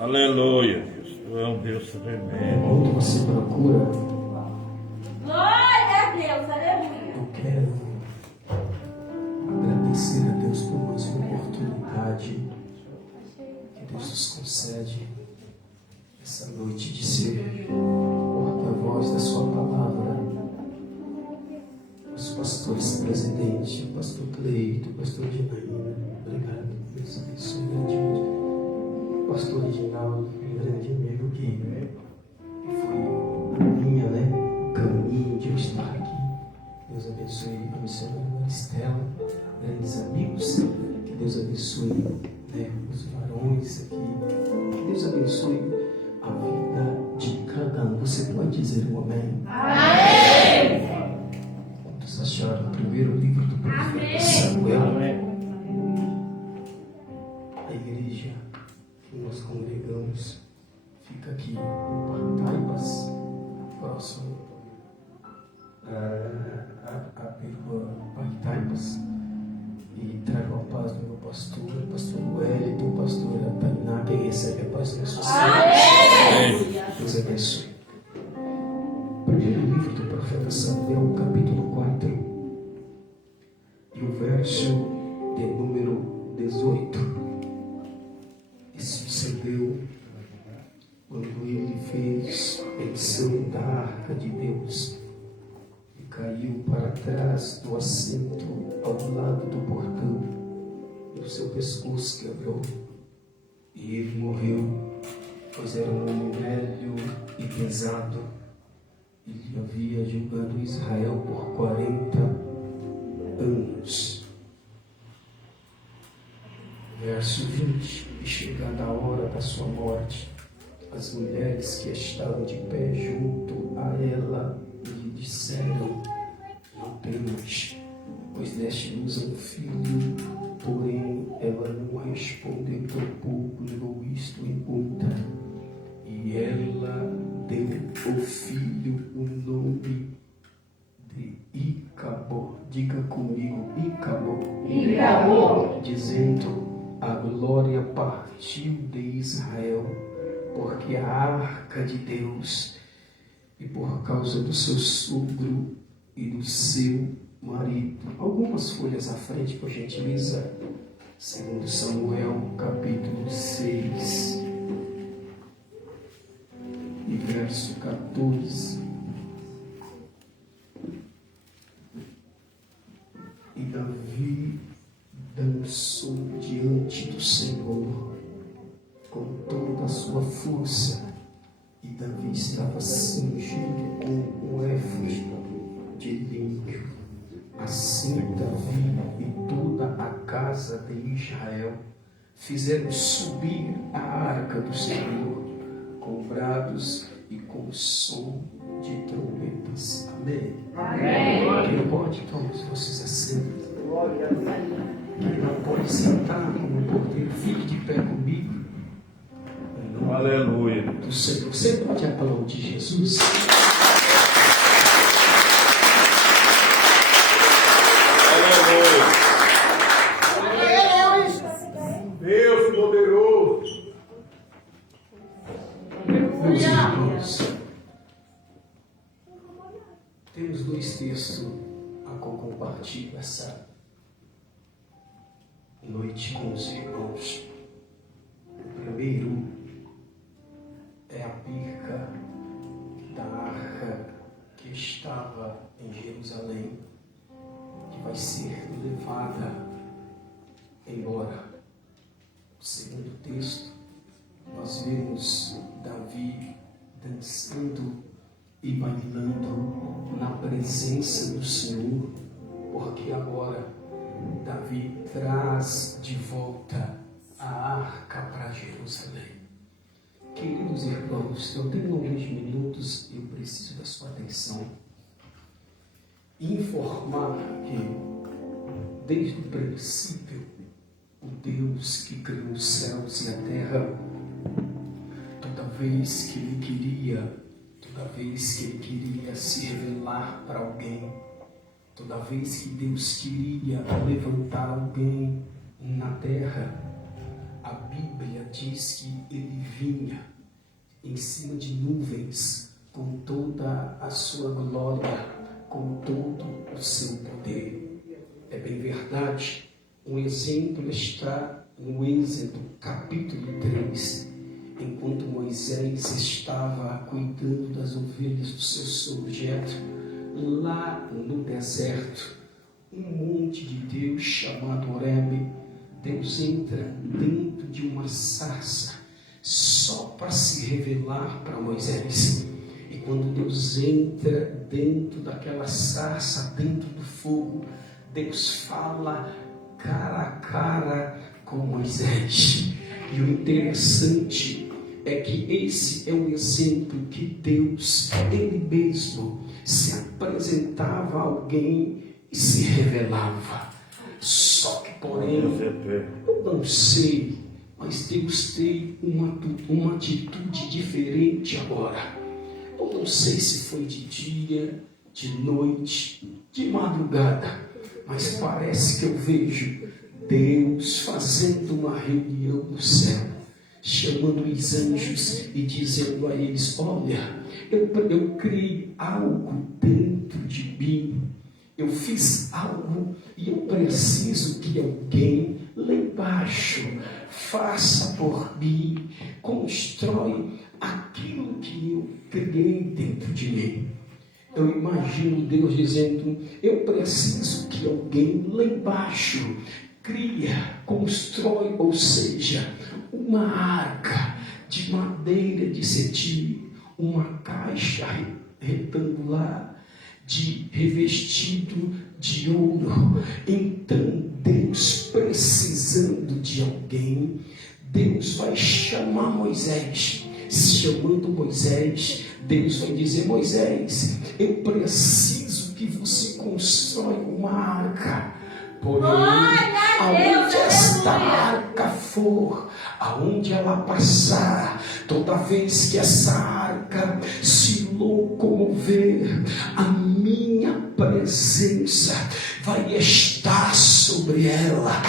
Aleluia, Deus. Tu é um Deus tremendo. Enquanto você procura, Glória a Deus, aleluia. eu quero agradecer a Deus por mais uma oportunidade que Deus nos concede essa noite de ser porta-voz da sua palavra. Os pastores presidente, o pastor Cleito, o pastor Dinaína, obrigado, Deus abençoe grandemente. O pastor Reginaldo, um grande amigo que foi a linha, o caminho de eu estar aqui. Deus abençoe a missionária Maristela, grandes amigos, que Deus abençoe os varões aqui, que Deus abençoe a vida de cada um. Você pode dizer um amém? Amém! Quantos acharam o primeiro livro do profeta Samuel? A igreja que nós congregamos fica aqui em Partaibas, próximo a Perua Partaibas. E trago a paz do meu pastor, o pastor Wellington, o pastor Tainá, quem recebe a paz da sua Amém! Deus abençoe. Primeiro livro do profeta Samuel, capítulo 4, e o verso de número 18. Isso sucedeu quando ele fez menção da arca de Deus e caiu para trás do assento ao lado do portão, e o seu pescoço quebrou, e ele morreu, pois era um homem velho e pesado. Ele havia julgado Israel por 40 anos. Verso 20. E chegada a hora da sua morte, as mulheres que estavam de pé junto a ela lhe disseram: não temas, pois deste luz a um filho. Porém ela não respondeu, tampouco levou isto em conta. E ela deu ao filho o nome de Icabod. Diga comigo, Icabod. Icabod. Dizendo: a glória partiu de Israel, porque a arca de Deus, e por causa do seu sogro e do seu marido. Algumas folhas à frente, por gentileza. 2 Samuel, capítulo 6. E verso 14. E Davi dançou diante do Senhor com toda a sua força, e Davi estava cingido com um éfode de linho. Assim Davi e toda a casa de Israel fizeram subir a arca do Senhor com brados e com som de trombetas. Amém. Amém. Quem pode, tome os vossos assentos. Quem não pode sentar como porteiro, fique de pé comigo. Em nome Aleluia. do Senhor. Você pode aplaudir Jesus? Deus poderoso. Meus irmãos, temos dois textos a compartilhar essa noite com os irmãos. O primeiro é a pica da arca que estava em Jerusalém, que vai ser levada embora. O segundo texto, nós vemos Davi dançando e bailando na presença do Senhor, porque agora Davi traz de volta a arca para Jerusalém. Queridos irmãos, eu tenho alguns minutos e eu preciso da sua atenção. Informar que, desde o princípio, o Deus que criou os céus e a terra, toda vez que Ele queria se revelar para alguém, toda vez que Deus queria levantar alguém na terra, a Bíblia Bíblia diz que ele vinha em cima de nuvens com toda a sua glória, com todo o seu poder. É bem verdade. Um exemplo está no Êxodo, capítulo 3, enquanto Moisés estava cuidando das ovelhas do seu sogro Jetro, lá no deserto, um monte de Deus chamado Horebe, Deus entra dentro de uma sarça só para se revelar para Moisés. E quando Deus entra dentro daquela sarça, dentro do fogo, Deus fala cara a cara com Moisés. E o interessante é que esse é um exemplo que Deus, Ele mesmo, se apresentava a alguém e se revelava. Só que, porém, eu não sei, mas Deus tem uma atitude diferente agora. Eu não sei se foi de dia, de noite, de madrugada, mas parece que eu vejo Deus fazendo uma reunião no céu, chamando os anjos e dizendo a eles: olha, eu criei algo dentro de mim, eu fiz algo e eu preciso que alguém lá embaixo faça por mim, constrói aquilo que eu criei dentro de mim. Eu imagino Deus dizendo: eu preciso que alguém lá embaixo cria, constrói, ou seja, uma arca de madeira de cetim, uma caixa retangular revestido de ouro. Então Deus, precisando de alguém, Deus vai chamar Moisés. Chamando Moisés, Deus vai dizer: Moisés, eu preciso que você constrói uma arca. Porém, aonde esta arca for, aonde ela passar, toda vez que essa arca se locomover, a minha presença vai estar sobre ela.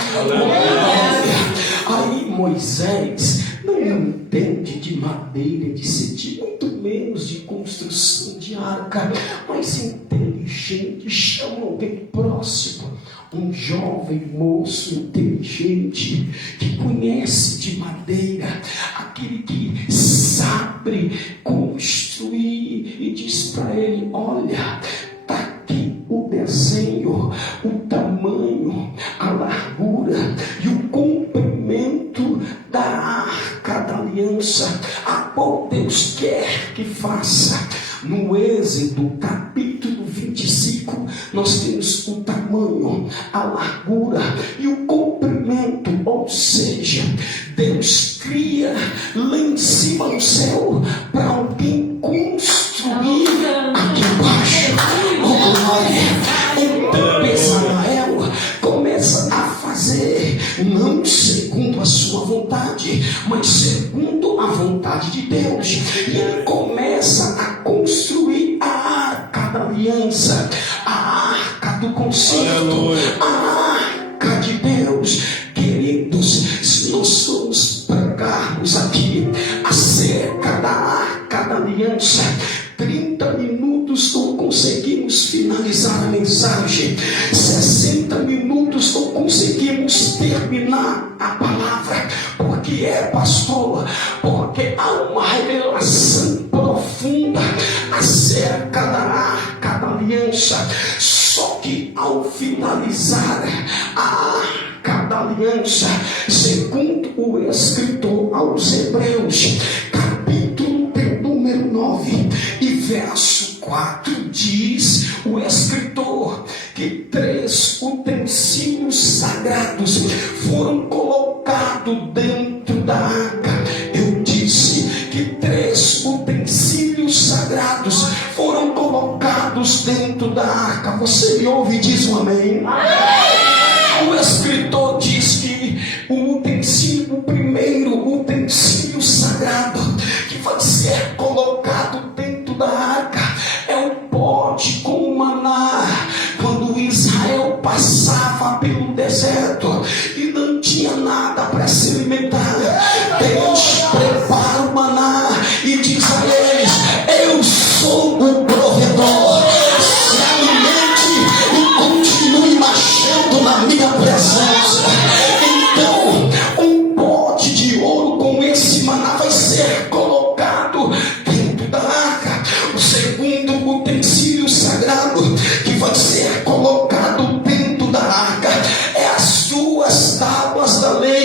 Aí Moisés não entende de madeira, de cetim, muito menos de construção de arca, mas inteligente, chama alguém próximo, um jovem moço inteligente, que conhece de madeira, aquele que sabe construir, e diz para ele: olha, está aqui o desenho, o tamanho, a largura e o comprimento da arca da aliança, a qual Deus quer que faça. No Êxodo, capítulo 25, nós temos o tamanho, a largura e o comprimento, ou seja, Deus cria lá em cima no céu para alguém construir aqui embaixo. Então Israel começa a fazer, não segundo a sua vontade, mas segundo a vontade de Deus. E ele começa a construir a arca da aliança, a arca do concerto, a arca de Deus. Queridos, se nós formos pregarmos aqui acerca da arca da aliança, 30 minutos não conseguimos finalizar a mensagem, 60 minutos não conseguimos terminar a palavra. Por que pastor? Porque há uma revelação profunda acerca da arca da aliança. Só que ao finalizar a arca da aliança, segundo o escritor aos Hebreus, capítulo número 9 e verso 4, diz o escritor que 3 utensílios sagrados foram colocados dentro da arca. Eu disse que 3 utensílios sagrados foram colocados dentro da arca. Você me ouve e diz um amém? O escritor diz que o primeiro utensílio sagrado que vai ser colocado dentro da arca é o pote com o maná. Quando Israel passava pelo deserto e não tinha nada para se alimentar,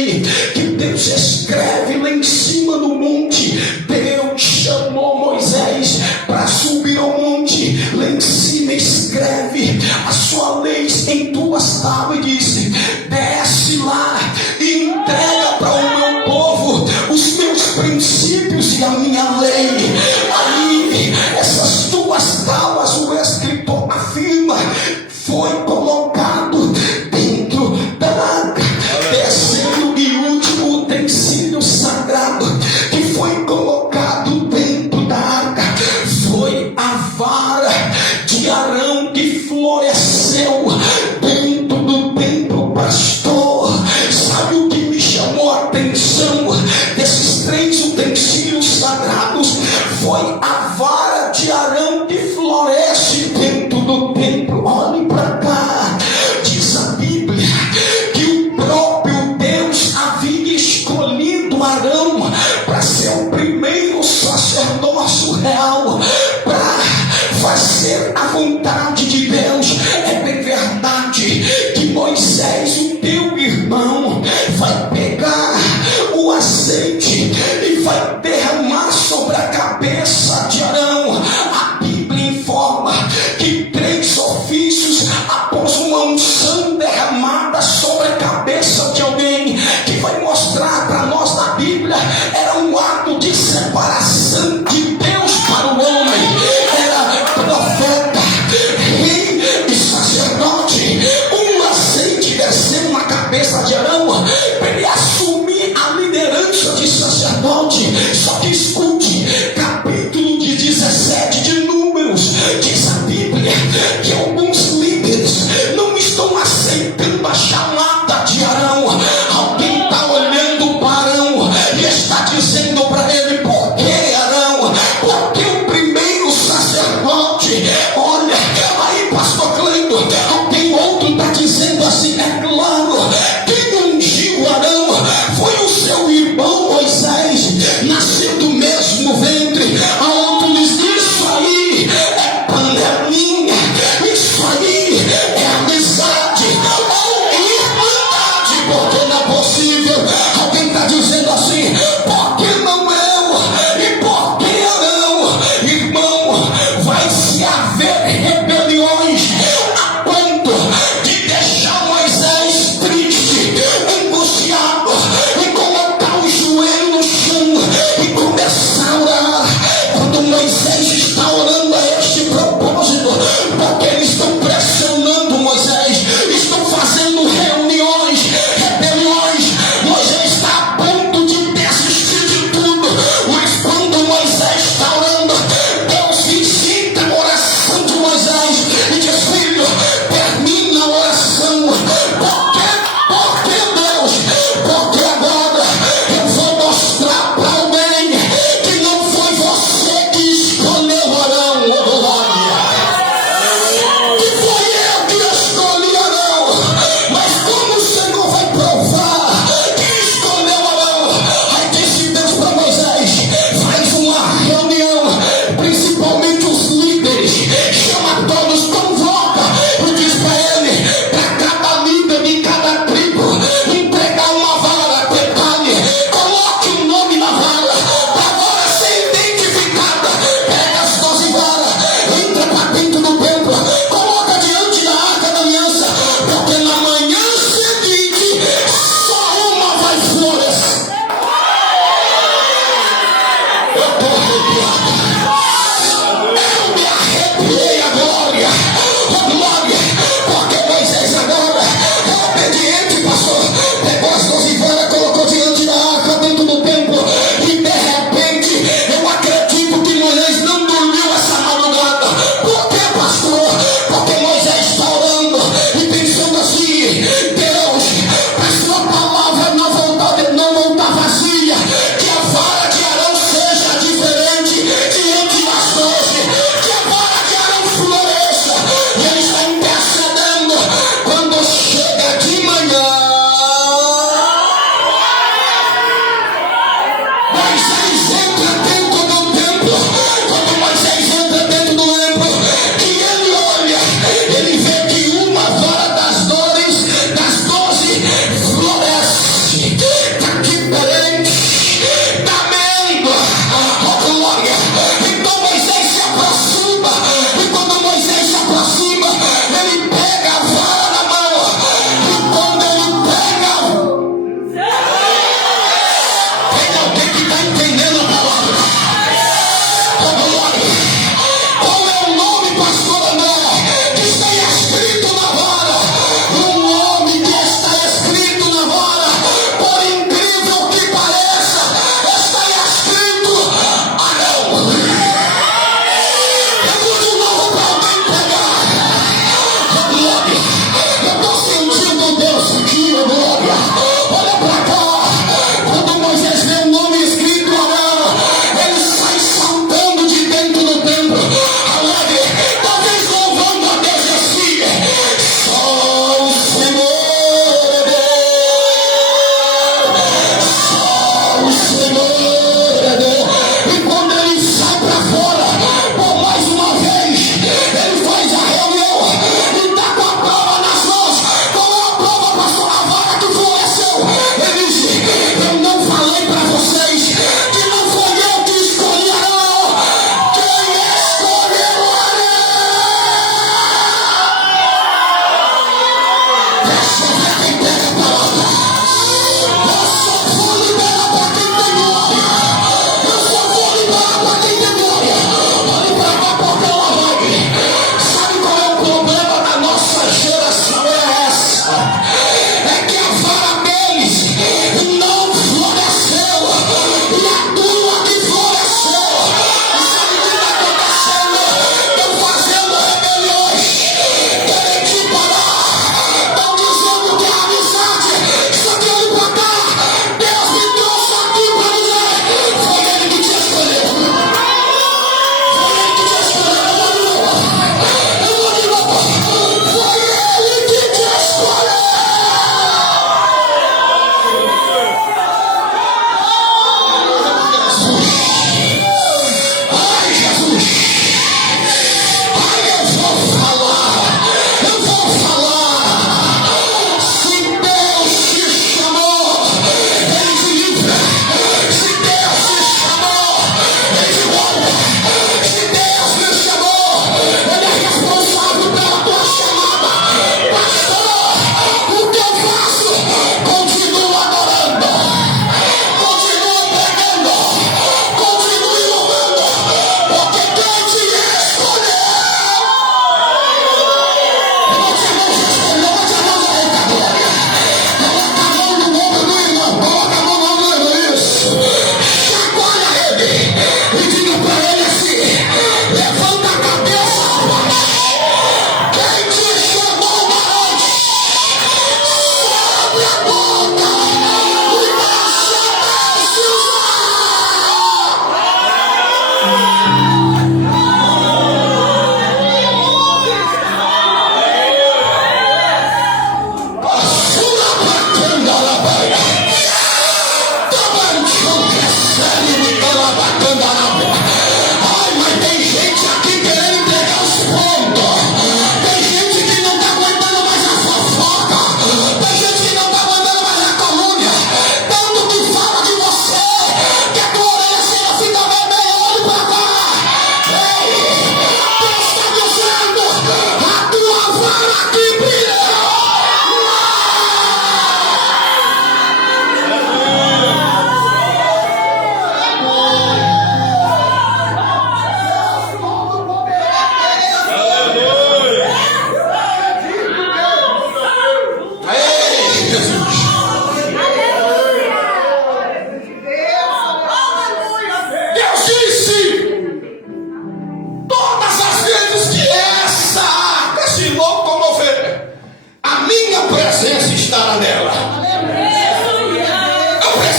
lei que Deus escreve lá em cima no monte. Deus chamou Moisés para subir ao monte. Lá em cima escreve a sua lei em duas tábuas e disse: desce lá e entrega para o meu povo os meus princípios e a minha lei. Aí essas duas tábuas, o escritor afirma, foi colocado dentro da arca. Terceiro e último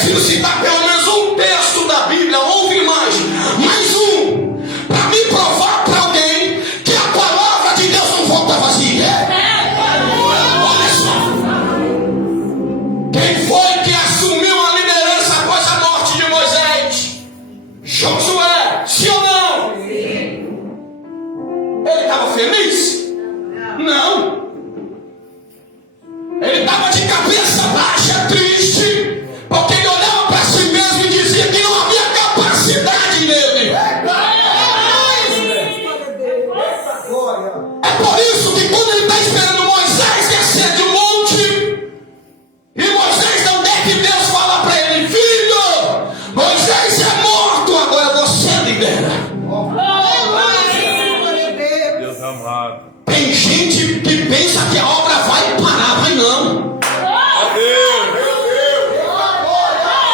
preciso citar pelo menos um texto da Bíblia, ouve mais um, para me provar para alguém que a palavra de Deus não volta vazia. Olha só. Quem foi que assumiu a liderança após a morte de Moisés? Josué, sim ou não? Sim. Ele estava feliz? Não. Ele estava de cabeça baixa, triste, porque ele olhava para si mesmo e dizia que não havia capacidade nele. É por isso que quando ele está esperando Moisés descer de um monte, e Moisés não der, que Deus fala para ele: filho, Moisés é morto, agora você lidera. Deus amado. Tem gente que pensa que a obra vai parar, vai não.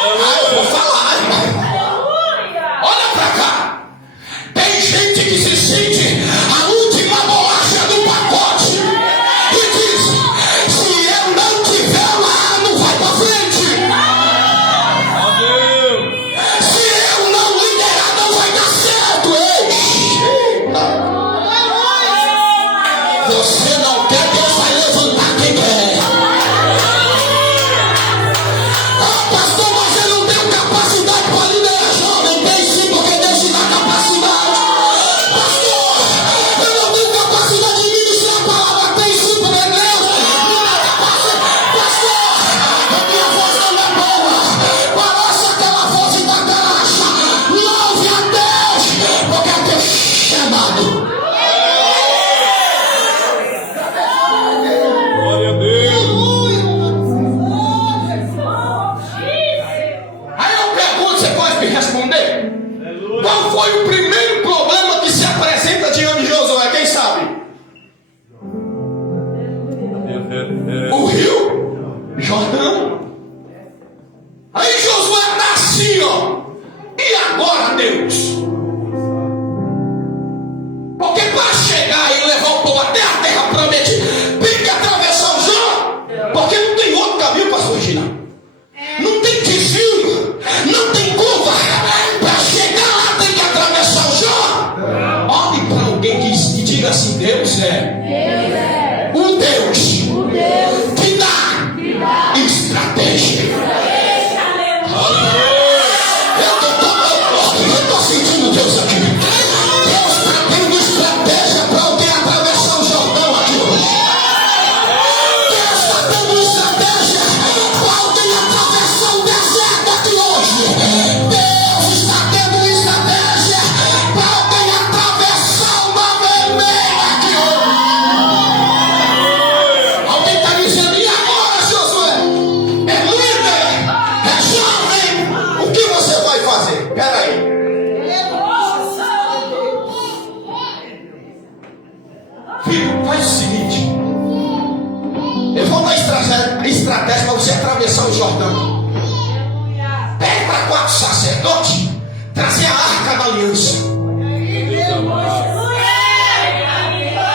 Eu vou falar, irmão. Olha pra cá. Tem gente que se sente a última bolacha do pacote e diz: se eu não tiver lá, não vai pra frente. Se eu não liderar, não vai dar certo. Eita. Você não quer, Deus vai levantar quem quer. Ah, pastor, mas eu não tenho capacidade para liderar jovem. Tem sim, porque Deus te dá capacidade. Pastor, eu não tenho capacidade de ministrar a palavra. Tem sim, porque Deus me dá capacidade. Pastor, a minha voz não é boa. Parece aquela voz da caracha. Louve a Deus, porque é teu chamado. Glória a Deus. Aí eu pergunto, você pode me responder? Qual foi o primeiro problema que se apresenta diante de Josué? Quem sabe? O rio Jordão. Aí Josué está assim, ó. E agora, Deus? Porque para chegar e levar o povo até a terra prometida, tem que atravessar o Jordão. Porque não tem outro caminho para fugir, não. Não tem desvio, não tem curva. Para chegar lá tem que atravessar o Jordão. Olhe para alguém que diga assim: Deus é o Deus que dá estratégia. Eu estou sentindo Deus aqui. Deus está dando estratégia para alguém atravessar o Jordão aqui hoje. Deus está dando estratégia para alguém atravessar o deserto aqui hoje. Deus está dando estratégia para alguém atravessar o mar vermelho aqui hoje. Alguém está dizendo: e agora, Josué? É líder? É jovem? O que você vai fazer? Espera aí. Filho, faz o seguinte: eu vou dar estratégia para você atravessar o Jordão. Pede para 4 sacerdotes trazer a arca da aliança.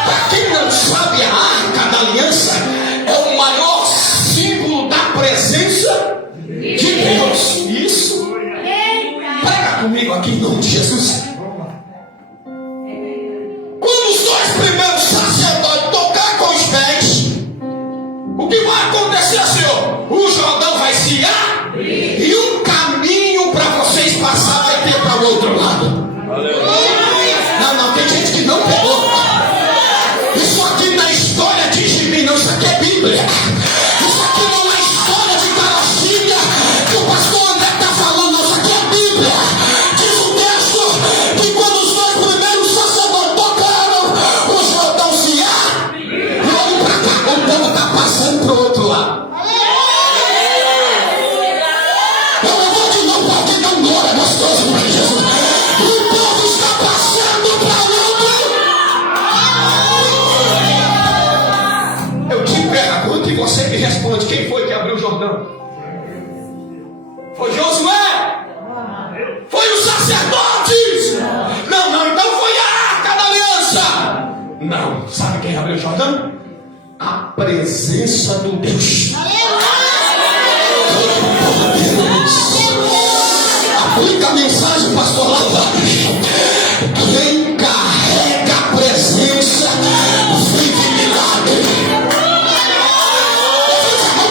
Para quem não sabe, a arca da aliança é o maior símbolo da presença de Deus. Isso. Prega comigo aqui em nome de Jesus. Quando os 2 primeiros sacerdotes tocar com os pés, o que vai acontecer, Senhor? O Jordão vai se abrir e o caminho para vocês passar vai ter para o outro lado. Não, tem gente que não pegou. Isso aqui não é história de gibi, não. Isso aqui é Bíblia. Isso aqui não é história de carochinha que o pastor André está falando, não. Isso aqui é Bíblia. Diz o texto que quando os 2 primeiros sacerdotes tocaram, o Jordão se abre. E olha para cá, o povo está passando para o outro lado. Eu não vou de novo porque não glória gostoso para Jesus. O povo está passando para o outro. Eu te pergunto e você me responde: quem foi que abriu o Jordão? Foi Josué? Foi os sacerdotes? Não, então foi a arca da aliança. Não, sabe quem abriu o Jordão? A presença do Deus Todo-Poderoso. mensagem, pastor Lava. Quem carrega a presença vive milagre.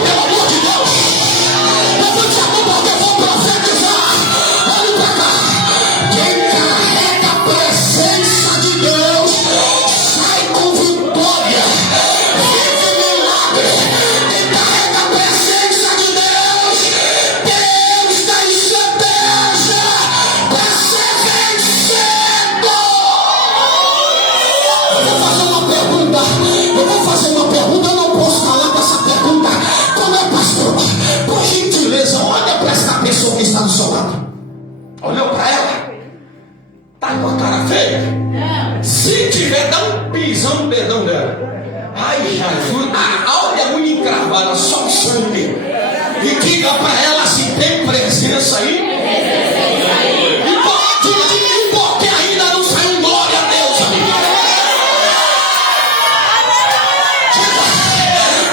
Pelo amor de Deus, levante a mão porque eu vou profetizar. Olhe pra cá. Quem carrega a presença de Deus sai com vitória, vive milagre. Quem carrega a presença de Deus, Deus tem certeza para ser vencido. Eu vou fazer uma pergunta, eu não posso falar dessa pergunta. Como é, pastor? Por gentileza, olha para essa pessoa que está do seu lado. Olhou para ela? Tá com a cara feia? Se tiver, dá um pisão no dedão dela. Ai, Jesus, olha a unha encravada, só o sangue. E diga para ela se tem presença aí. E porque ainda não saiu, glória a Deus, amigo.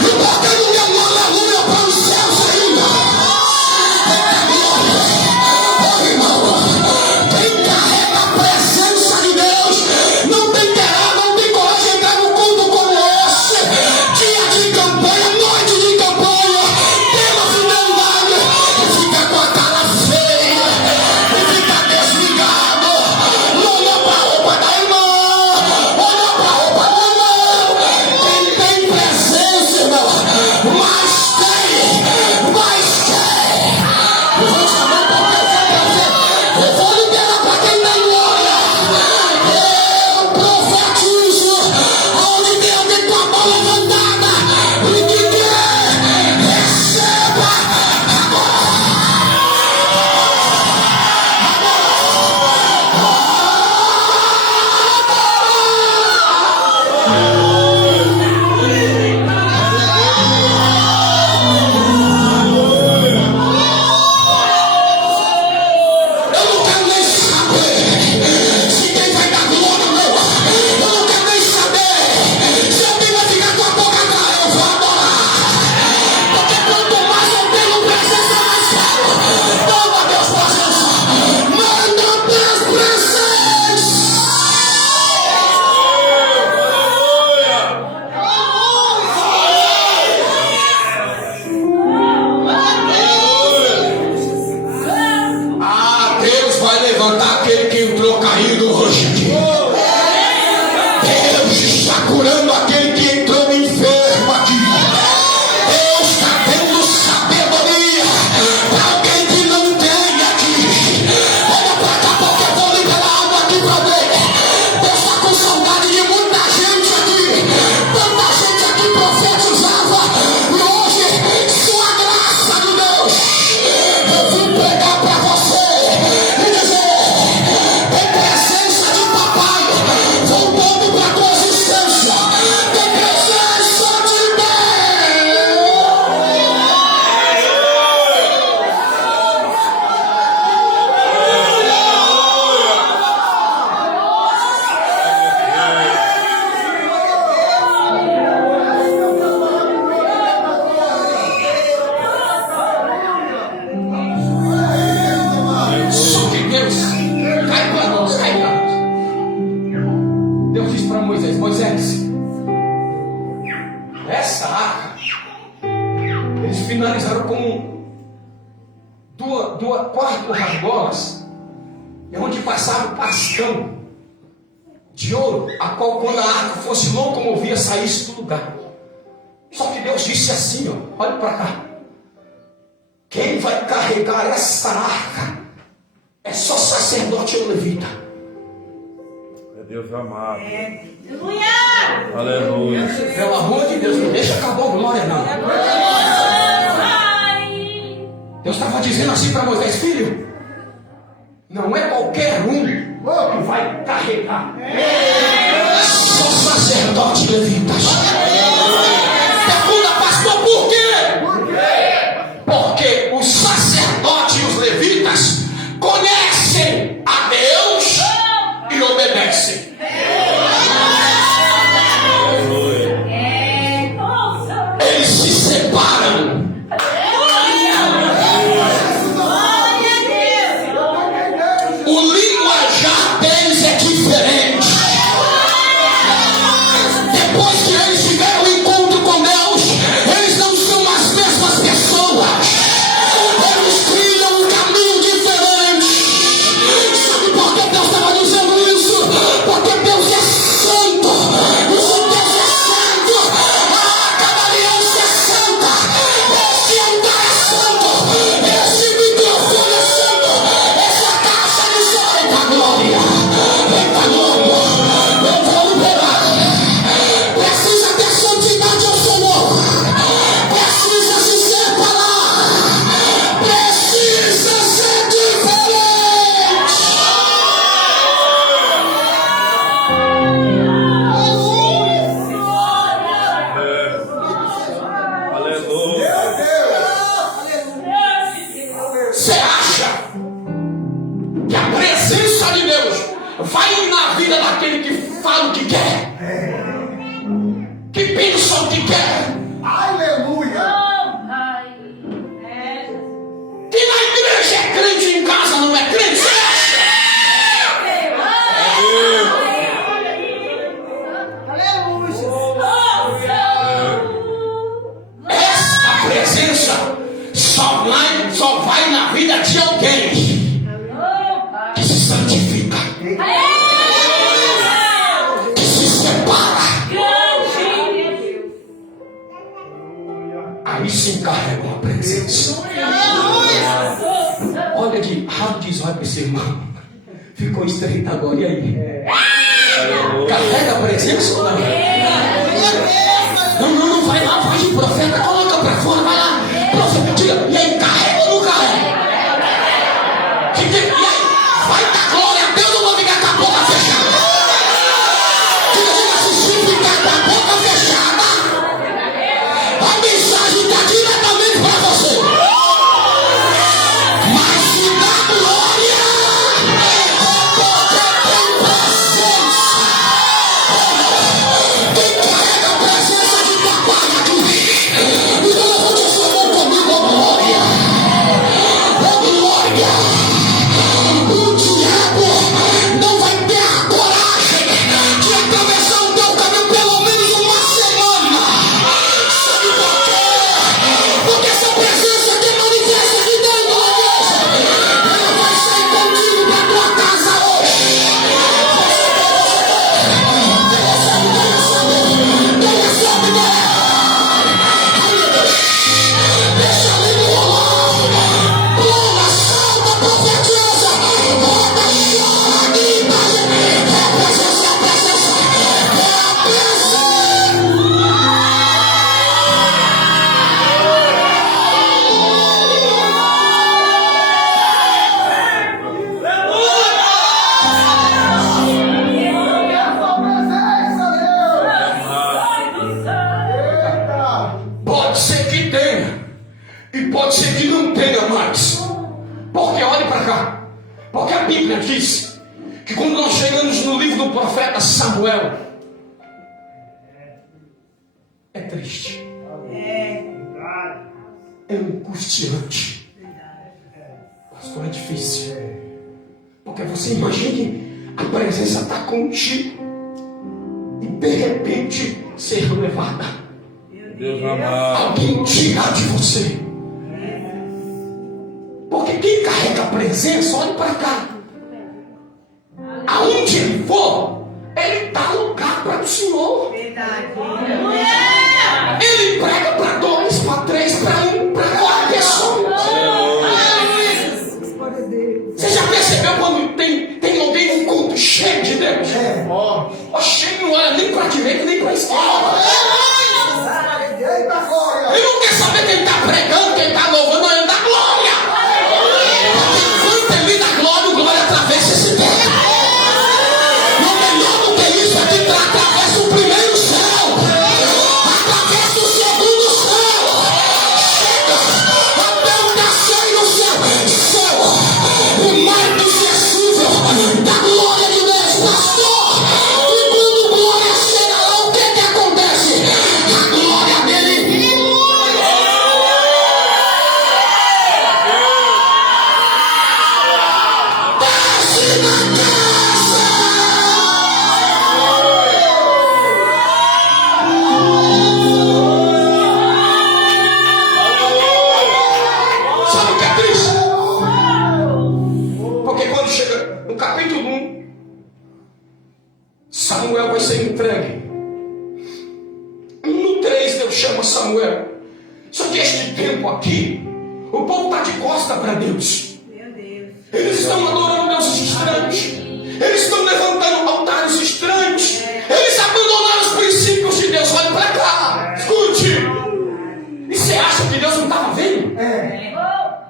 E porque não deu um aleluia para os céus ainda. Oh, irmão, quem carrega a presença de Deus não tem coragem de entrar no culto como esse. Dia de campanha, noite de campanha, tema finalidade, e fica com a cara feia, e fica desligado. Não olha para a roupa da irmã, olha para a roupa do irmão. Quem tem presença, irmão, mas tem. Levante a mão porque eu vou liberar para quem tem glória. Eu profetizo onde tem alguém com a mão levantada e que quer, receba agora. Eu não quero nem saber se quem vai dar glória ou não. Eu não quero nem saber se alguém vai ficar com a boca atrás. Eu vou adorar. Porque quanto mais eu tenho presença, mais quero. Toma Deus presença. Manda Deus presença. Ah, Deus vai levantar aquele que entrou caído hoje aqui. Deus está curando aquele que entrou enfermo aqui. Deus está dando sabedoria para alguém que não tem aqui. Olha para cá porque eu vou liberar algo aqui para ver. Deus está com saudade de muita gente aqui. Tanta gente aqui profetizava. E hoje, sua graça de Deus, eu vim pregar para você e dizer: tem presença de papai voltando para a tua existência. Tem presença de Deus. Só que Deus cai para nós. Deus disse para Moisés: Moisés, essa arca, eles finalizaram com quatro argolas, onde passava o bastão de ouro, a qual quando a arca fosse locomovida, saísse do lugar. Só que Deus disse assim, ó, olha para cá: quem vai carregar essa arca é só sacerdote ou levita. É Deus amado. Aleluia! Aleluia. Pelo amor de Deus, não deixa acabar a glória não. Deus estava dizendo assim para Moisés: filho, não é qualquer um que vai carregar, só sacerdote e levitas. Pergunta, pastor, por quê? Porque os sacerdotes e os levitas conhecem a Deus e obedecem. Eles se separam. vai na vida daquele que fala o que quer, que pensa o que quer. Aleluia! Que na igreja é crente, em casa não é crente. Essa presença só vai na vida de alguém que se santifica, que se separa. Aí se encarrega a presença. Olha de rápido, olha para esse irmão. Ficou estreito agora, e aí? Carrega a presença ou não? Não, vai lá, vai de profeta, coloca para fora, vai lá. Profeta, diga, e aí, carrega ou não carrega? E aí, vai dar glória a Deus ou não ficar com a boca fechada? Diga, se ficar com a boca fechada, a mensagem está diretamente para você. Mas se dá glória, porque tem presença. Quem carrega a presença de papai aqui? Então eu vou te chamar comigo, ó glória. Ó glória. O diabo não vai ter a coragem de atravessar o teu caminho pelo menos uma semana. Sabe por quê? Porque essa presença que manifesta aqui dentro da igreja, ela vai sair contigo da tua casa hoje. Quem recebe dela? Deixa ele rolar. Pula, salta, profetiza. Roda, chora, grita. É a presença, é a presença. É a presença. Pode ser que tenha, e pode ser que não tenha mais. Porque olhe para cá. Porque a Bíblia diz que quando nós chegamos no livro do profeta Samuel, é triste, é angustiante. Pastor, é difícil. Porque você imagine, a presença está contigo e de repente ser levada. Deus amado. Alguém tirar de você. Porque quem carrega a presença, olhe para cá. Aonde ele for, ele dá lugar para o Senhor. Ele prega para 2, para 3, para 1, para 4 pessoas. Você já percebeu quando tem alguém no culto cheio de Deus? Cheio, não olha nem para a direita nem para a esquerda. Ele não quer saber quem está pregando, quem está louvando, não, ele dá glória. Porque enquanto ele dá glória, o glória atravessa esse tempo. Não melhor do que isso é que atravessa o primeiro céu, atravessa o segundo céu, chega até o terceiro céu, o mais acessível da glória de Deus, pastor. E quando glória chega lá, o que acontece? A glória dele desce na casa. Sabe o que é triste? Porque quando chega no capítulo 1, Samuel vai ser entregue. No 3, Deus chama Samuel. Só que este tempo aqui, o povo está de costa para Deus. Eles estão adorando deuses estranhos. Eles estão levantando altares estranhos. Eles abandonaram os princípios de Deus. Olha para cá, escute. E você acha que Deus não estava vendo?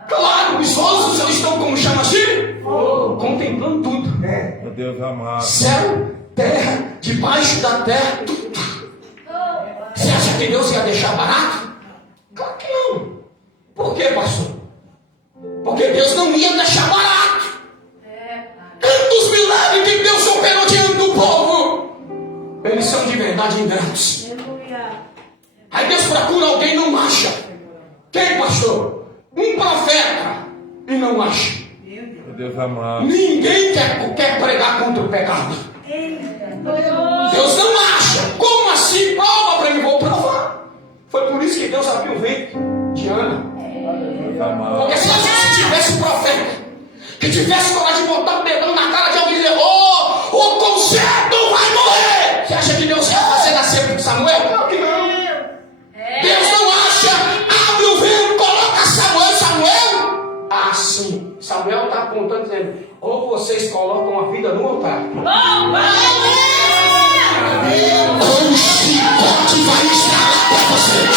Claro, os olhos eles estão como chama assim? Contemplando tudo. Meu Deus amado. Céu, terra, debaixo da terra, tudo. Você acha que Deus ia deixar barato? Claro que não. Por quê, pastor? Porque Deus não ia deixar barato. Tantos milagres que Deus opera de ingratos. Aleluia. Aí Deus procura alguém e não acha. Quem, pastor? Um profeta e não acha. Deus amado. Ninguém quer pregar contra o pecado. Deus não acha. Como assim? Prova para mim, vou provar. Foi por isso que Deus abriu o ventre de Ana. Deus amado. Porque se tivesse um profeta que tivesse coragem de botar o dedão na cara de alguém e dizer: o conserto vai morrer. Você acha que Deus ia fazer nascer Samuel? Claro que não. Deus não acha. Abre o ventre, coloca Samuel. Ah, sim. Samuel está apontando dizendo: ou vocês colocam a vida no altar, ou o chicote vai instalar para vocês.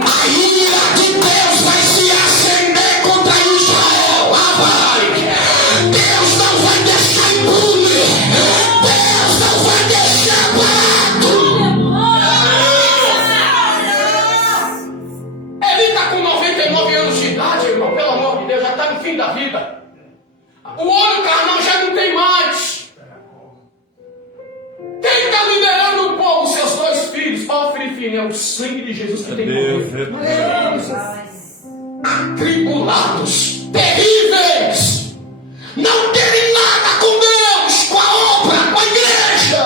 A ira de Deus vai se acender contra Israel. Deus não vai deixar impune. Deus não vai deixar parado. Ele está com 99 anos de idade, irmão. Pelo amor de Deus, já está no fim da vida. O olho carnal já não tem mais. Quem está liderando o povo? Seus dois filhos, Ofra e Finéia. É o sangue de Jesus que tem poder. Atribulados, terríveis, não terem nada com Deus, com a obra, com a igreja.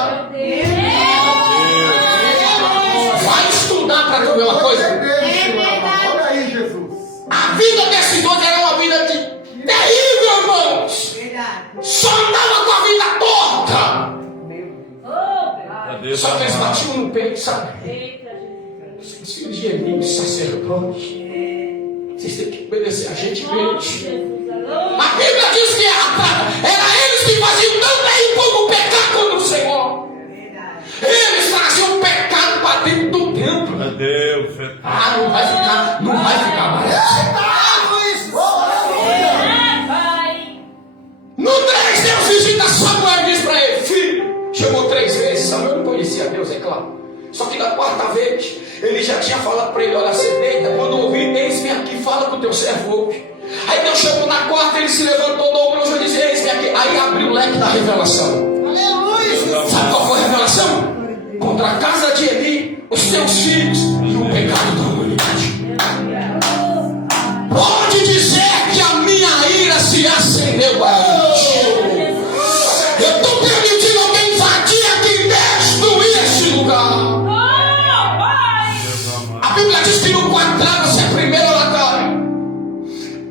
Vai estudar para ver uma coisa. Olha aí, Jesus. A vida desse doido era uma vida terrível, irmãos. Só andava com a vida torta. Deus Só que eles amado. batiam no peito, sabe? Os filhos de Eli, sacerdotes. Vocês têm que obedecer a gente mesmo. A Bíblia diz que era eles que faziam também como pecar contra o Senhor. Eles traziam o pecado para dentro do templo. Deus. Ah, não vai ficar mais. No 3, Deus visita Samuel e diz para ele: filho, chamou 3 vezes. Samuel não conhecia Deus, é claro. Só que da 4ª vez, ele já tinha falado para ele: olha, você deita, quando ouvir, eis-me aqui, fala com o teu servo ouve. Aí Deus chamou na 4ª, ele se levantou, dobrou e disse: eis-me aqui. Aí abriu o leque da revelação. Sabe qual foi a revelação? Contra a casa de Eli, os teus filhos e o pecado da humanidade. Pode dizer que a minha ira se acendeu a eles. Eu estou permitindo alguém invadir aqui e destruir este lugar. A Bíblia diz que no quadrado, se é a primeira batalha,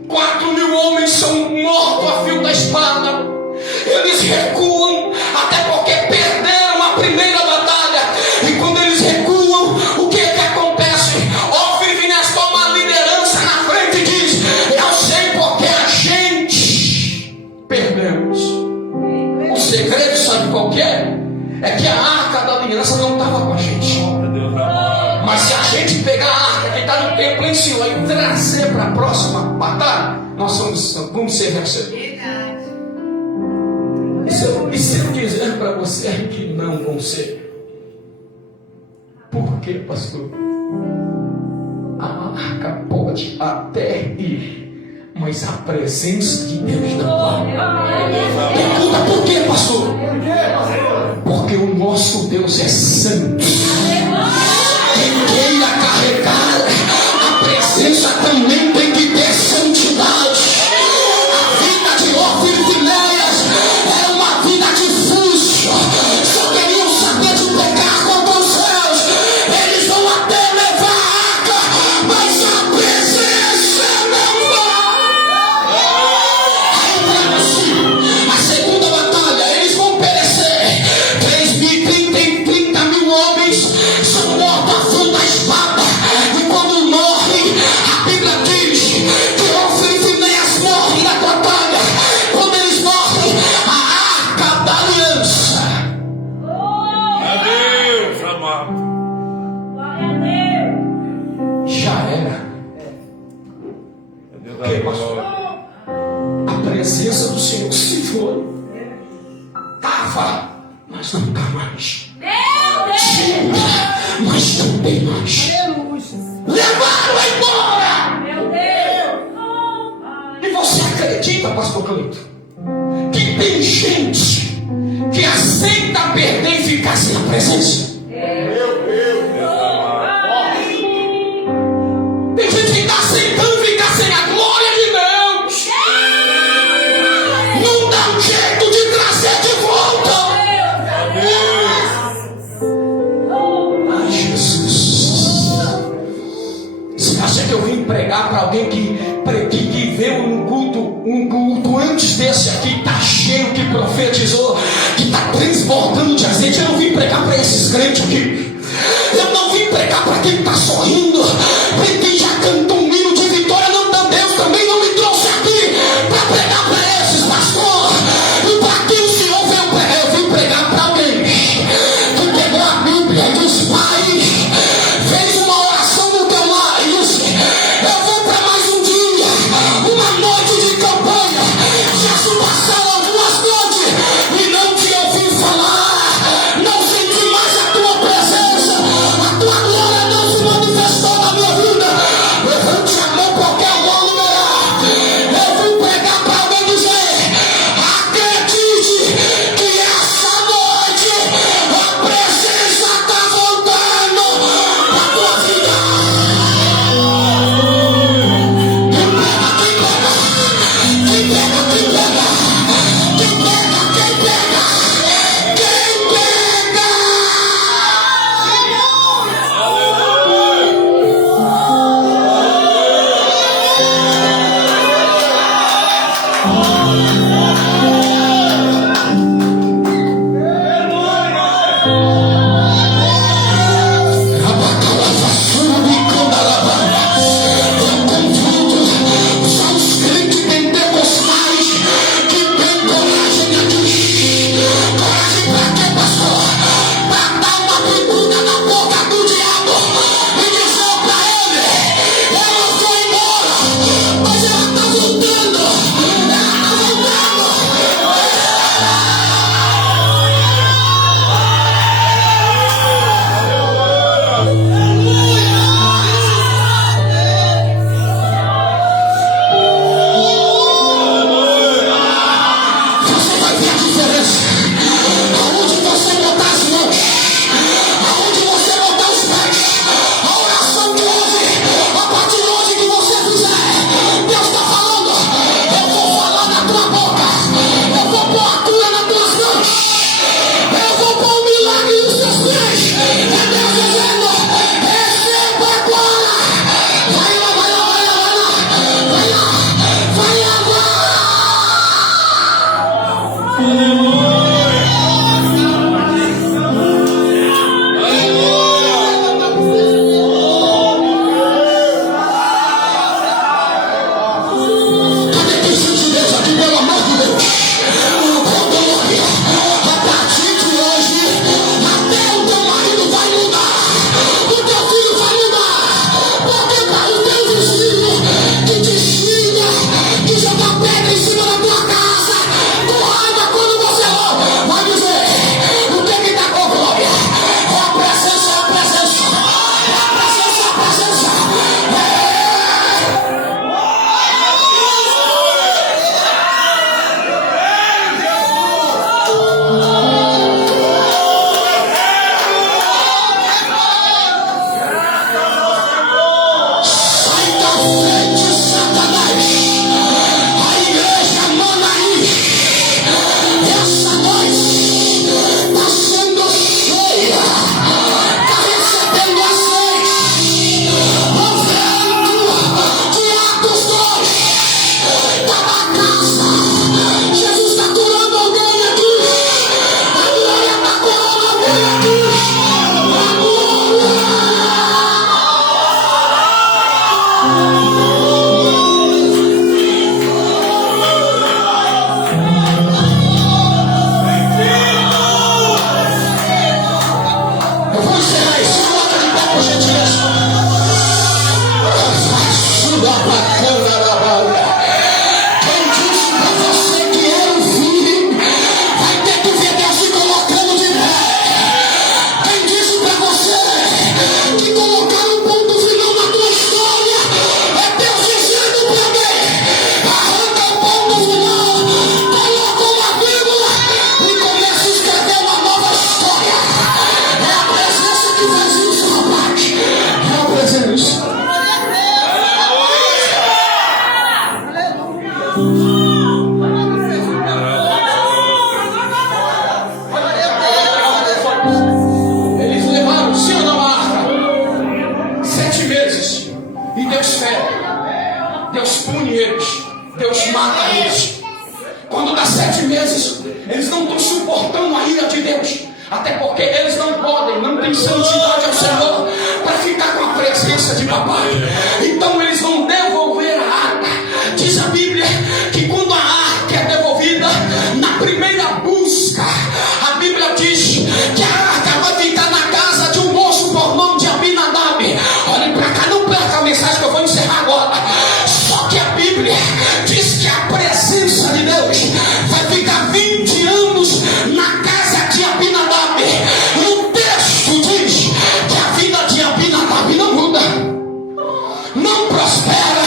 4.000 homens são mortos a fio da espada. Eles recuam, até porque perderam a primeira batalha. E quando eles recuam, o que acontece? Ofra e Finéias toma a liderança na frente e diz: eu sei porque a gente perdemos. O segredo, sabe qual que é? É que a arca da aliança não estava com a gente. Deus amado. Mas se a gente pegar a arca que está no templo em Sião e trazer para a próxima batalha, nós vamos ser vencedores. E se eu dizer para você que não vão ser? Por quê, pastor? A arca pode até ir, mas a presença de Deus não vai. Pergunta: por quê, pastor? Porque o nosso Deus é santo. Quem queira carregar a presença também tem que ter santidade. A vida de Ofra e Finéias era uma vida difícil. Só queriam saber de pecar contra os céus. Eles vão até levar a arca, mas a presença não vai. Aí a segunda batalha, eles vão perecer. 30.000 homens são mortos a fio da espada. E quando morrem, a Bíblia diz que Ofra e Finéias morrem na batalha. Quando eles morrem, a arca da aliança Deus amado. já era. Deus amado. A presença do Senhor se foi. Estava, mas não está mais. Tinha, mas não tem mais. Levaram embora. E você acredita, pastor Cleito, que tem gente que aceita perder e ficar sem a presença. Tem gente que está aceitando ficar sem a glória de Deus. Não dá um jeito de trazer de volta. Ai, Jesus. Você acha que eu vim pregar para alguém que veio um culto antes desse aqui, está cheio, que profetizou, que está transbordando de azeite? Eu não vim pregar para esses crentes aqui. Eu não vim pregar para quem está sorrindo, para quem já cantou um hino de vitória. Não, Deus também não me trouxe aqui para pregar para esses, pastor. E para quem o Senhor veio pregar? Eu vim pregar para alguém que pegou a Bíblia e disse: Pai, fez uma oração no teu lar e disse: eu vou para mais um dia, uma noite de campanha. Já se passaram algumas noites e não te ouvi falar, não senti mais a tua presença. Eles levaram, sim ou não, a arca? 7 meses. E Deus fere. Deus pune eles. Deus mata eles. Quando dá 7 meses, eles não estão suportando a ira de Deus. Até porque eles não podem, não têm santidade ao Senhor para ficar com a presença de papai. Então eles vão devolver a arca. Diz a Bíblia que quando a arca é devolvida, na primeira busca, a Bíblia diz que a arca vai ficar na casa de um moço por nome de Abinadab. Olhem para cá, não perca a mensagem que eu vou encerrar agora. Só que a Bíblia diz que a presença de Deus vai ficar 20 anos na casa de Abinadab. E o texto diz que a vida de Abinadab não muda, não prospera,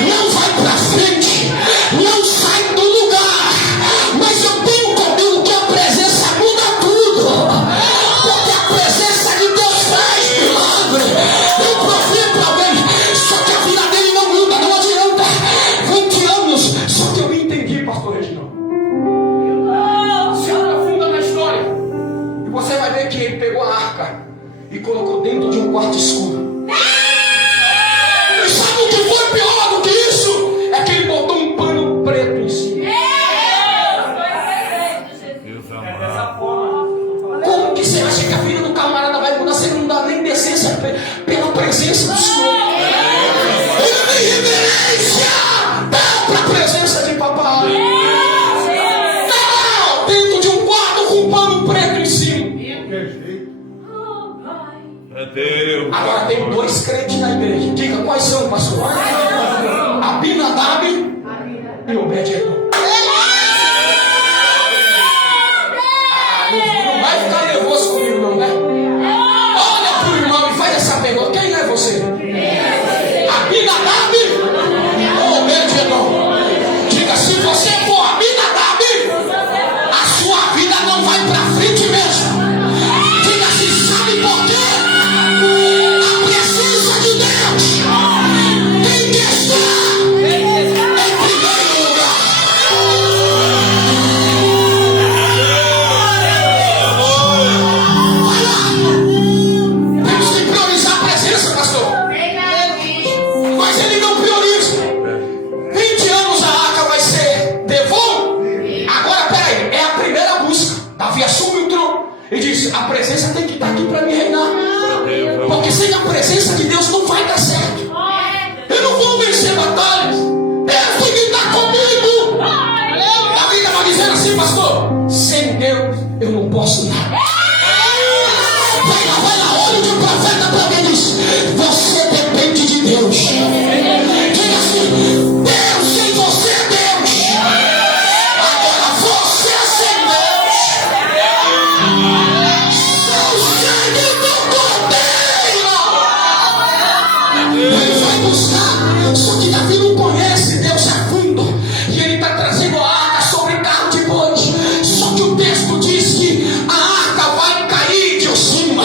não vai para frente, não sai do lugar. Mas eu tenho comigo que a presença muda tudo, porque a presença de Deus faz milagre. Eu profito para alguém, só que a vida dele não muda, não adianta. 20 anos, só que eu entendi, pastor Reginaldo. Se aprofunda na história e você vai ver que ele pegou a arca e colocou dentro de um quarto escuro. E sabe o que foi pior do que isso? É que ele botou um pano preto em cima. Deus amado. Como que você acha que a vida do camarada vai mudar? Você não dá nem decência pela presença do Senhor. Ele não tem reverência para a presença de papai. Não, dentro de um quarto com um pano preto em cima. É Deus. Agora tem 2 crentes na igreja. Diga quais são, pastor? Abinadab e Obed-Edom. Não vai ficar nervoso comigo não, né? Olha pro irmão e faz essa pergunta. Quem é você? Abinadab ou Obed-Edom? Diga, se você for Abinadab, a sua vida não vai pra frente mesmo. Diga, se sabe por quê? A presença de Deus tem que estar em primeiro lugar. Vai lá. Temos que priorizar a presença, pastor. Mas ele não prioriza. 20 anos a arca vai ser devolvida. Agora, peraí, é a primeira busca. Davi assume o trono e diz: a presença tem que estar aqui para me reinar. Porque sem a presença de Deus não vai dar certo. Eu não vou vencer batalhas. Deus tem que estar comigo. A Bíblia vai dizer assim, pastor: sem Deus eu não posso nada. Vai lá, olha o que o profeta para mim diz: você depende de Deus. Diga assim: Deus sem você é Deus. Agora você sem Deus. O sangue do Cordeiro. Ele vai buscar. Só que Davi não conhece Deus a fundo. E ele está trazendo a arca sobre carro de bois. Só que o texto diz que a arca vai cair de cima.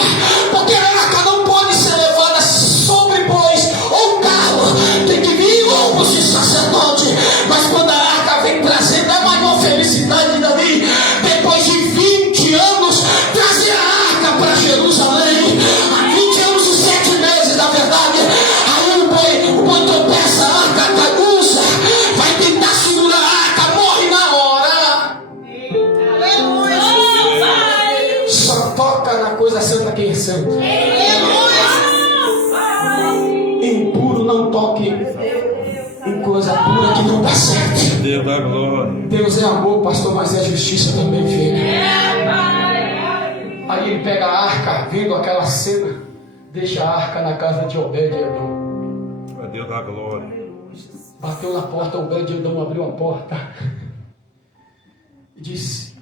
Porque a arca não pode ser levada sobre bois ou carro. Tem que vir lombos de sacerdote. Mas quando a arca vem trazendo a maior felicidade de Davi, depois de 20 anos, trazer a arca para Jerusalém. Há 20 anos e 7 meses, na verdade. Aí o boi tropeça, a arca caduça, vai tentar segurar a arca, morre na hora. Só toca na coisa santa quem é santo. Impuro não toque em coisa pura que não dá certo. Deus da glória. Deus é amor, pastor, mas é justiça também, filho. Aí ele pega a arca, vendo aquela cena, deixa a arca na casa de Obed-Edom. É Deus da glória. Bateu na porta, Obed-Edom abriu a porta e disse: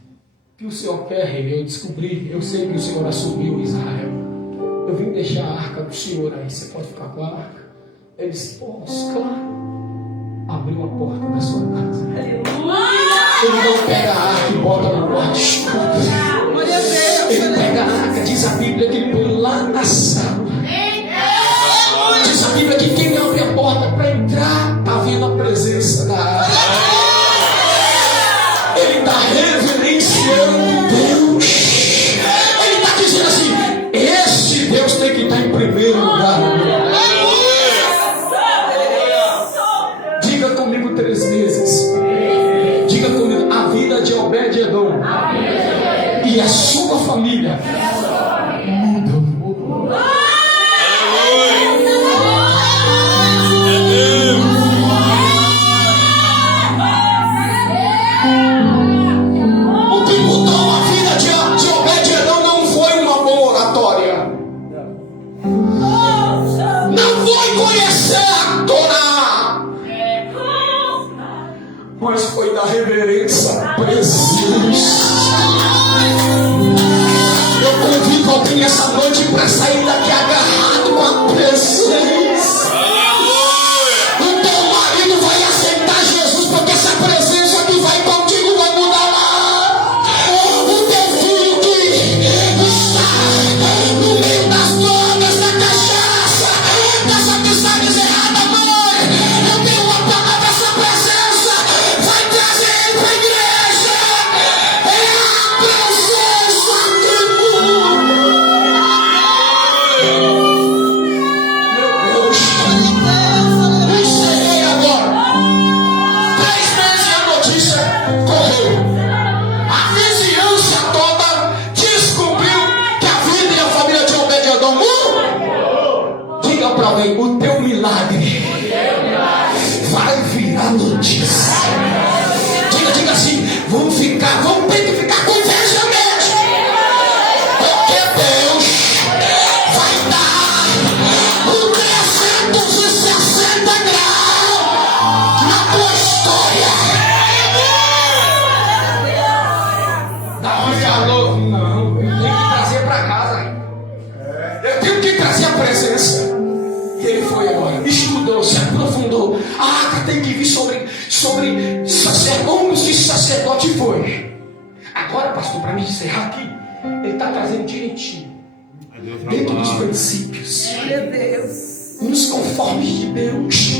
o que o Senhor quer, rei? Eu descobri, eu sei que o Senhor assumiu Israel. Eu vim deixar a arca do Senhor aí, você pode ficar com a arca? Ele disse: posso, claro. Abriu a porta da sua casa. Ele não pega a arca e bota no quarto escuro. Ele pega a arca, diz a Bíblia que ele põe lá na sala. Diz a Bíblia que quem abre a porta para entrar está vendo a presença presença da área. Ele está reverenciando Deus. Ele está dizendo assim: esse Deus tem que estar em primeiro lugar. Diga comigo 3 vezes. Diga comigo: a vida de Obed-Edom e a sua família mudam. O que mudou a vida de Obed-Edom não foi uma boa oratória, não foi conhecer a Torá, mas foi da reverência à presença. Eu convido alguém essa noite para sair daqui agarrado com a presença. O teu marido vai aceitar Jesus, porque essa presença que vai contigo vai mudar lá. O teu filho que está no meio das drogas, da cachaça, das amizades erradas, mãe, eu tenho uma palavra, essa presença vai trazer ele para a igreja. É a presença que muda. Meu Deus, encerrei agora. 3 meses e a notícia correu. A vizinhança toda descobriu que a vida e a família de Obed-Edom mudou. Diga para alguém: o teu milagre vai virar notícia. Diga assim: vamos ter que ficar com inveja mesmo. Porque Deus vai dar o 360 graus na tua história. Não, falou, não, eu tenho que trazer para casa. Eu tenho que trazer a presença. E ele foi agora, estudou, se aprofundou. Tem que vir sobre homens de sacerdote. Foi. Agora, pastor, para me encerrar aqui, ele está trazendo direitinho, dentro dos princípios, nos conformes de Deus.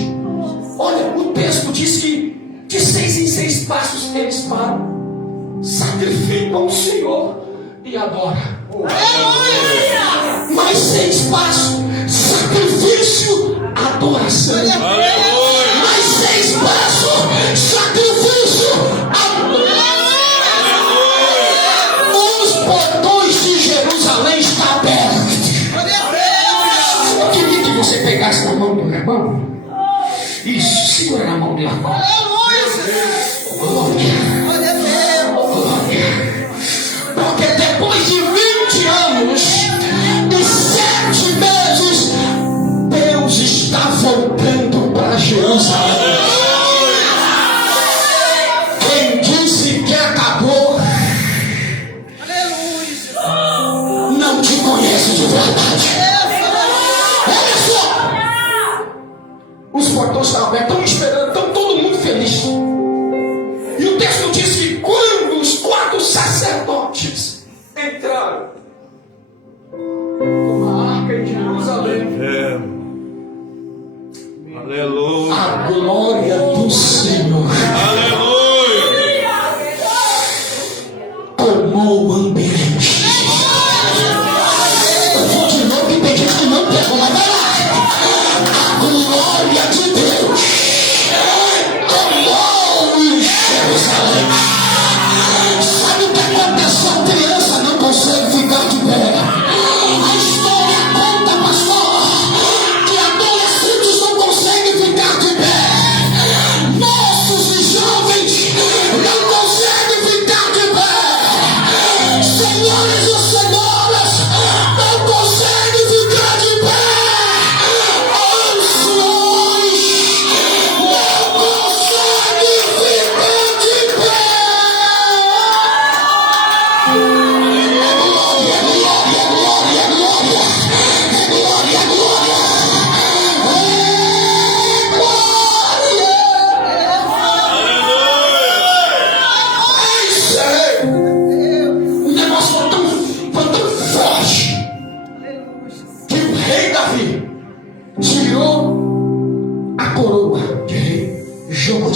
Olha, o texto diz que de 6 em 6 passos eles param, sacrificam o Senhor e adoram. Mais 6 passos, sacrifício, adoração. Mais 6 passos, sacrifício, adoração. Os portões de Jerusalém estão abertos. Eu queria que você pegasse na mão do irmão. Isso, segura na mão dele agora. Glória. Porque depois de 20 anos e 7 meses, Deus está voltando para Jerusalém. Quem disse que acabou não te conhece de verdade. Olha só, os portões estão abertos, estão esperando, estão todo mundo feliz. E o texto diz que quando os 4 sacerdotes entraram com a arca em Jerusalém, Aleluia. a glória do Senhor tomou o ambiente. Eu vou de novo, que tem gente que não pegou, mas vai lá. A glória de Deus tomou Jerusalém. Sabe o que aconteceu? A criança não consegue ficar de pé. A história conta, pastor, que adolescentes não conseguem ficar de pé. Moço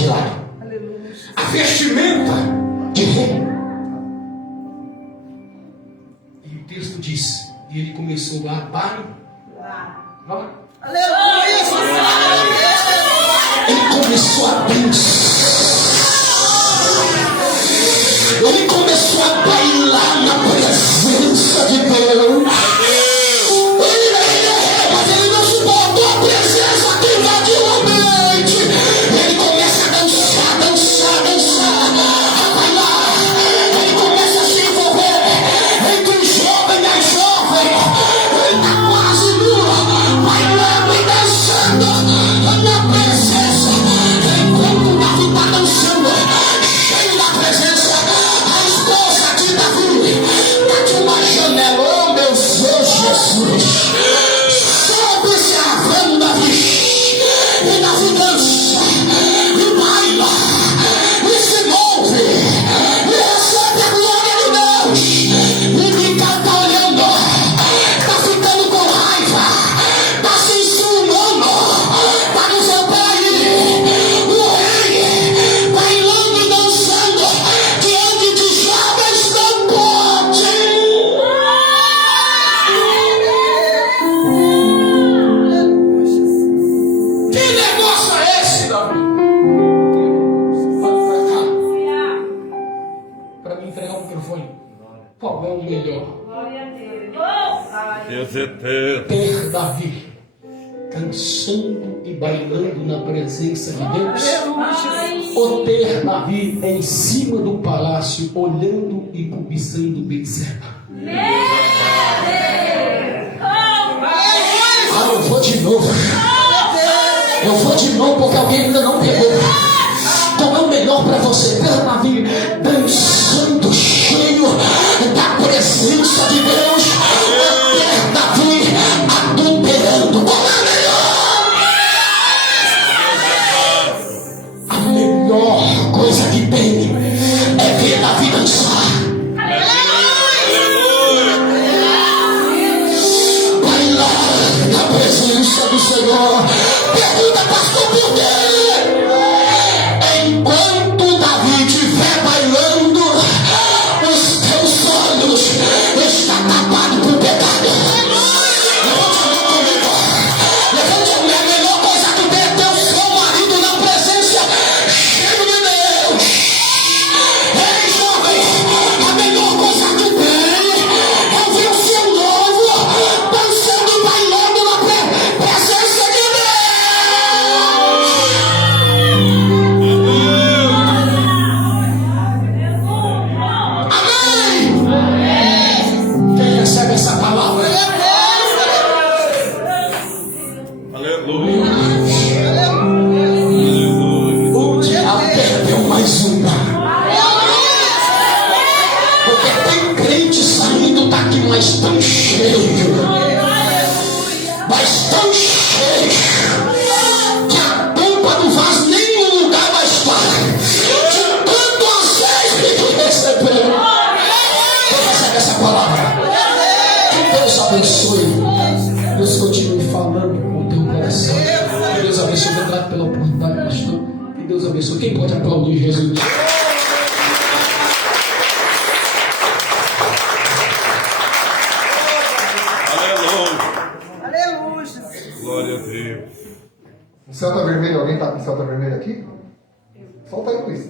lá. A vestimenta de rei. E o texto diz, e ele começou a bailar. Ele começou a dançar. Ele começou a bailar na presença de Deus. Mas ele não suportou a presença que invadiu o ambiente. Ele começa a dançar, dançar, dançar, a bailar. Ele começa a se envolver entre o jovem e a jovem. Ele está quase nu, bailando e dançando na presença. Enquanto Davi está dançando, cheio da presença, a esposa de Davi está de uma janela. Oh, meu Deus, Jesus! Sobe-se arrando Davi, e Davi dança, e baila, e se move, e recebe a glória de Deus. E Micael está olhando, está ficando com raiva, está se enciumando, está dizendo: peraí, o rei bailando e dançando diante de jovens não pode. Que negócio é esse, Davi? Olha pra cá, para me entregar o microfone. Qual é o melhor? Deus eterno. Ter Davi dançando e bailando na presença de Deus, ou ter Davi em cima do palácio olhando e cobiçando Betseba? Ah, eu vou de novo. Eu vou de novo porque alguém ainda não pegou. Qual é o melhor para você? Ter Davi dançando cheio da presença de Deus, ou ter Davi adulterando? Qual é a melhor coisa que tem é ver Davi dançar, bailar na presença do Senhor. Pergunta, pastor, por quê? Enquanto Davi estiver bailando, os teus olhos estão tapados por pecado. Levante a mão comigo. Levante a mão. A melhor coisa que tem é ter o seu marido na presença cheio de Deus. Ei, jovem, a melhor coisa que tem é ver o seu noivo dançando e bailando na presença de Deus. Amém. Quem recebe essa palavra? Aleluia. O diabo perdeu mais uma. Porque tem crente saindo daqui, mas tão cheio. Mas tão cheio que a tampa do vaso nem no lugar mais está. De tanto azeite que recebeu. Quem recebe essa palavra? Que Deus abençoe. Deus continue falando com o teu coração. Que Deus abençoe. Obrigado pela oportunidade, pastor. Que Deus abençoe. Quem pode aplaudir Jesus? Aleluia. Glória a Deus. O céu tá vermelho, alguém tá com o céu tá vermelho aqui? Solta aí, Luiz.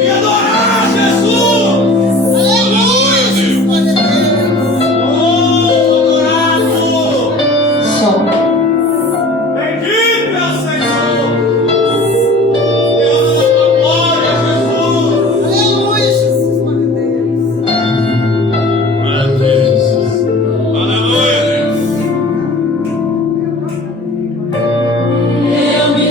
E adorar Jesus. Aleluia, Deus. Bendito é o Senhor. Deus da tua glória, Jesus. Aleluia, Deus. Eu me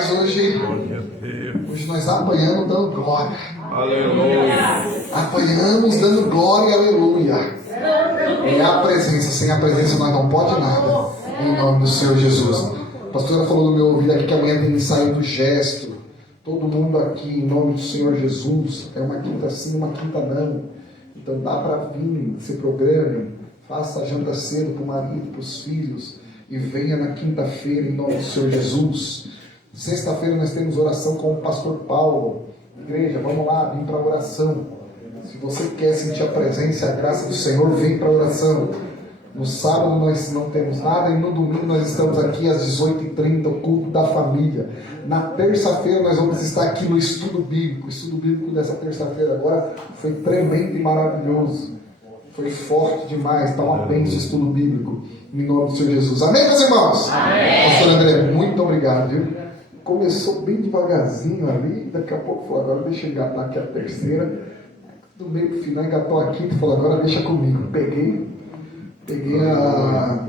Mas hoje nós apanhamos dando glória. Aleluia. Apanhamos dando glória, aleluia. É a presença, sem a presença nós não pode nada. Em nome do Senhor Jesus. A pastora falou no meu ouvido aqui que amanhã tem ensaio do gesto. Todo mundo aqui, em nome do Senhor Jesus. É uma quinta sim, uma quinta não. Então dá para vir, se programe. Faça a janta cedo para o marido, para os filhos. E venha na quinta-feira, em nome do Senhor Jesus. Sexta-feira nós temos oração com o pastor Paulo. Igreja, vamos lá, vem para a oração. Se você quer sentir a presença e a graça do Senhor, vem para a oração. No sábado nós não temos nada e no domingo nós estamos aqui às 18h30, o culto da família. Na terça-feira nós vamos estar aqui no estudo bíblico. O estudo bíblico dessa terça-feira agora foi tremendo e maravilhoso. Foi forte demais, está uma bênção o estudo bíblico. Em nome do Senhor Jesus. Amém, meus irmãos? Amém. Pastor André, muito obrigado, viu? Começou bem devagarzinho ali, daqui a pouco falou, agora deixa eu engatar aqui a terceira. Do meio pro final engatou a quinta e falou, agora deixa comigo. Peguei a...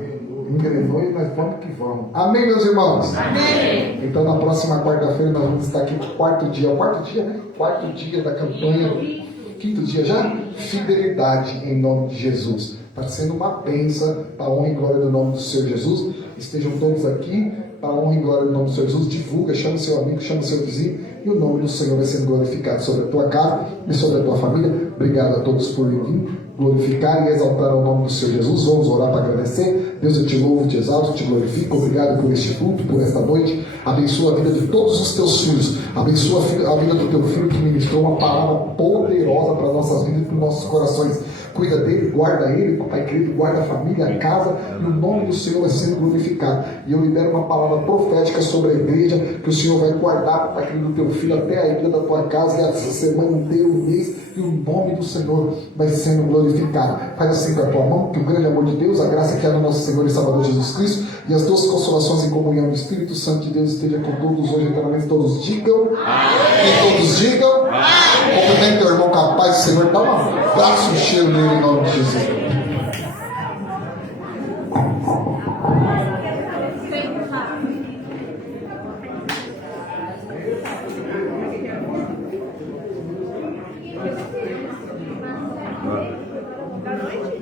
engrenou e nós vamos que vamos. Amém, meus irmãos? Amém. Então na próxima quarta-feira nós vamos estar aqui no quarto dia. É o quarto dia, né? Quarto dia da campanha. Quinto dia já? Fidelidade em nome de Jesus. Está sendo uma bênção para a honra e glória do nome do Senhor Jesus. Estejam todos aqui para a honra e glória do nome do Senhor Jesus. Divulga, chama seu amigo, chama seu vizinho. E o nome do Senhor vai sendo glorificado sobre a tua casa e sobre a tua família. Obrigado a todos por vir glorificar e exaltar o nome do Senhor Jesus. Vamos orar para agradecer. Deus, eu te louvo, te exalto, te glorifico. Obrigado por este culto, por esta noite. Abençoa a vida de todos os teus filhos. Abençoa a vida do teu filho que ministrou uma palavra poderosa para nossas vidas e para os nossos corações. Cuida dele, guarda ele, papai querido, guarda a família, a casa, e o nome do Senhor vai sendo glorificado. E eu libero uma palavra profética sobre a igreja, que o Senhor vai guardar, papai querido, do teu filho até a ida da tua casa, e essa semana inteira, o mês, e o nome do Senhor vai sendo glorificado. Faz assim com a tua mão, que o grande amor de Deus, a graça que é do nosso Senhor e Salvador Jesus Cristo, e as duas consolações em comunhão do Espírito Santo de Deus esteja com todos hoje, eternamente. Todos digam, e todos digam, cumprimento teu irmão com a paz do Senhor, dá um abraço, um cheiro nele em nome de Jesus. Da noite?